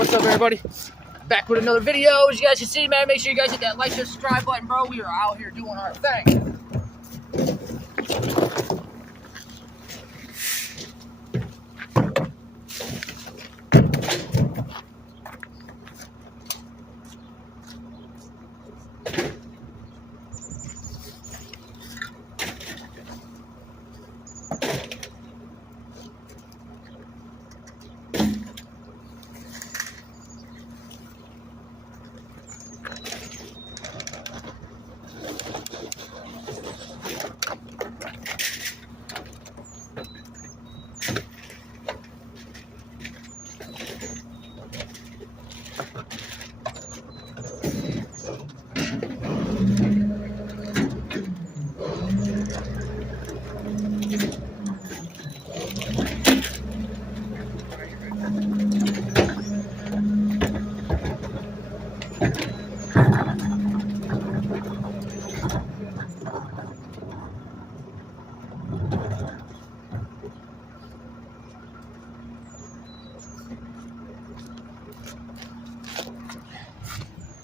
What's up, everybody? Back with another video. As you guys can see, man, make sure you guys hit that like, share, subscribe button, bro. We are out here doing our thing.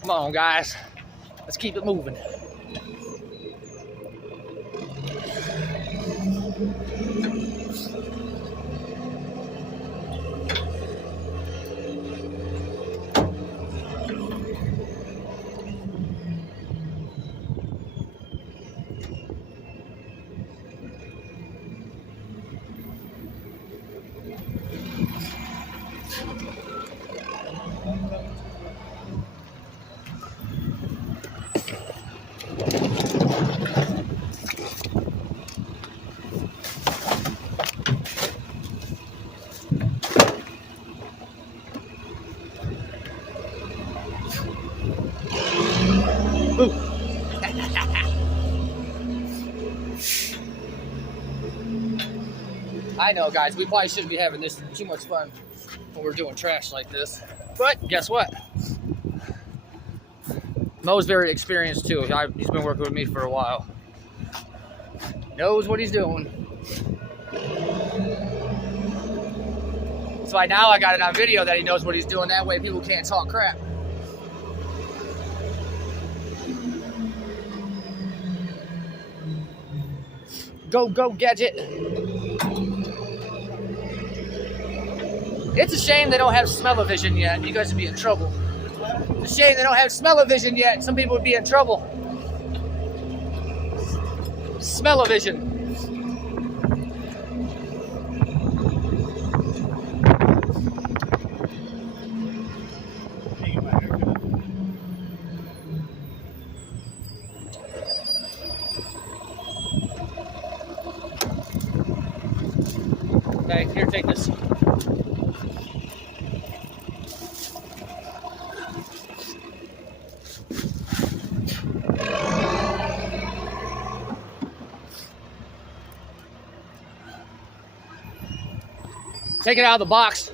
Come on, guys. Let's keep it moving. Ooh. I know, guys, we probably shouldn't be having this too much fun when we're doing trash like this. But guess what? Mo's very experienced too. He's been working with me for a while. Knows what he's doing. That's why now I got it on video that he knows what he's doing. That way people can't talk crap. Go, go, Gadget. It's a shame they don't have smell-o-vision yet. You guys would be in trouble. It's a shame they don't have smell-o-vision yet. Some people would be in trouble. Smell-o-vision. Okay, here, take this. Take it out of the box.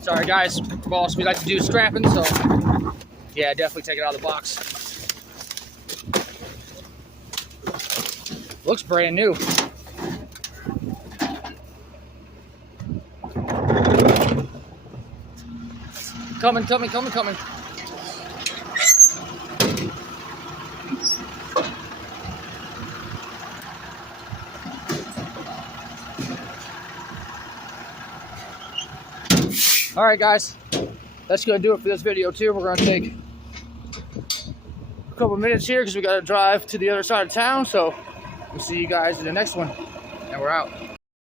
Sorry, guys, boss, we like to do scrapping, so yeah, definitely take it out of the box. Looks brand new. Coming, coming, coming, coming. All right, guys, that's gonna do it for this video too. We're gonna take a couple minutes here because we gotta drive to the other side of town. So we'll see you guys in the next one, and we're out.